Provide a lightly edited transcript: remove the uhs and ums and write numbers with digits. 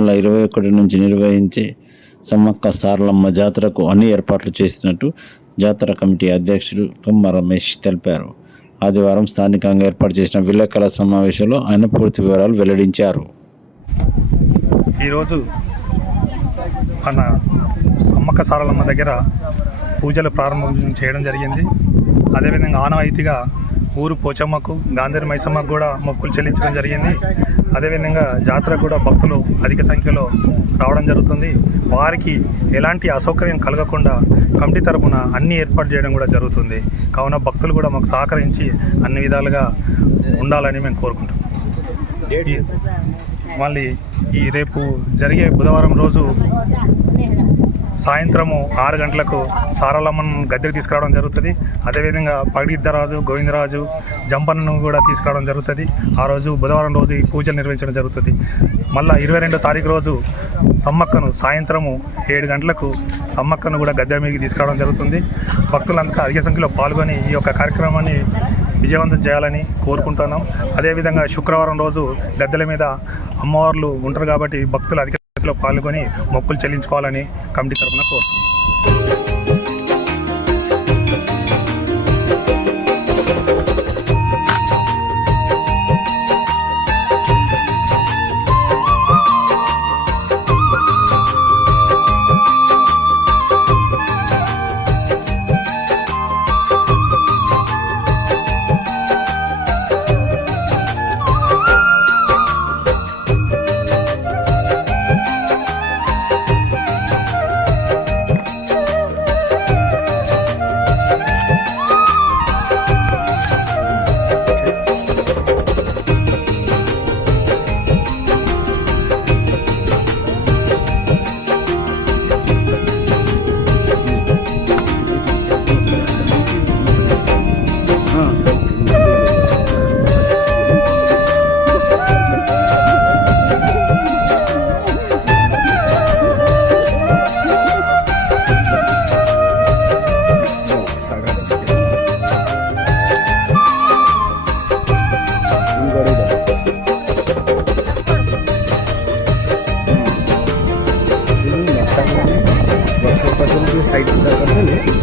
నెల 21 నుంచి నిర్వహించే సమ్మక్క సారలమ్మ జాతరకు అన్ని ఏర్పాట్లు చేసినట్టు జాతర కమిటీ అధ్యక్షుడు తుమ్మ రమేష్ తెలిపారు. ఆదివారం స్థానికంగా ఏర్పాటు చేసిన విలేకరుల సమావేశంలో ఆయన పూర్తి వివరాలు వెల్లడించారు. ఈరోజు మన సమ్మక్క సారలమ్మ దగ్గర పూజలు ప్రారంభం చేయడం జరిగింది. అదేవిధంగా ఆనవాయితీగా ఊరు పోచమ్మకు, గాంధీ మైసమ్మకు కూడా మొక్కులు చెల్లించడం జరిగింది. అదేవిధంగా జాతరకు కూడా భక్తులు అధిక సంఖ్యలో రావడం జరుగుతుంది. వారికి ఎలాంటి అసౌకర్యం కలగకుండా కమిటీ తరపున అన్ని ఏర్పాటు చేయడం కూడా జరుగుతుంది. కావున భక్తులు కూడా మాకు సహకరించి అన్ని విధాలుగా ఉండాలని మేము కోరుకుంటున్నాం. మళ్ళీ ఈ రేపు జరిగే బుధవారం రోజు సాయంత్రము 6 గంటలకు సారలమ్మను గద్దెకు తీసుకురావడం జరుగుతుంది. అదేవిధంగా పగిడిద్దరాజు, గోవిందరాజు, జంపన్నను కూడా తీసుకురావడం జరుగుతుంది. ఆ రోజు బుధవారం రోజు ఈ పూజలు నిర్వహించడం జరుగుతుంది. మళ్ళీ 22వ తారీఖు రోజు సమ్మక్కను సాయంత్రము 7 గంటలకు సమ్మక్కను కూడా గద్దె మీదకి తీసుకురావడం జరుగుతుంది. భక్తులంతా అధిక సంఖ్యలో పాల్గొని ఈ యొక్క కార్యక్రమాన్ని విజయవంతం చేయాలని కోరుకుంటున్నాం. అదేవిధంగా శుక్రవారం రోజు గద్దెల మీద అమ్మవార్లు ఉంటారు కాబట్టి భక్తులు అధిక సంఖ్యలో పాల్గొని మొక్కులు చెల్లించుకోవాలని కమిటీ తరఫున కోరుతున్నాం. साइड अलग अलग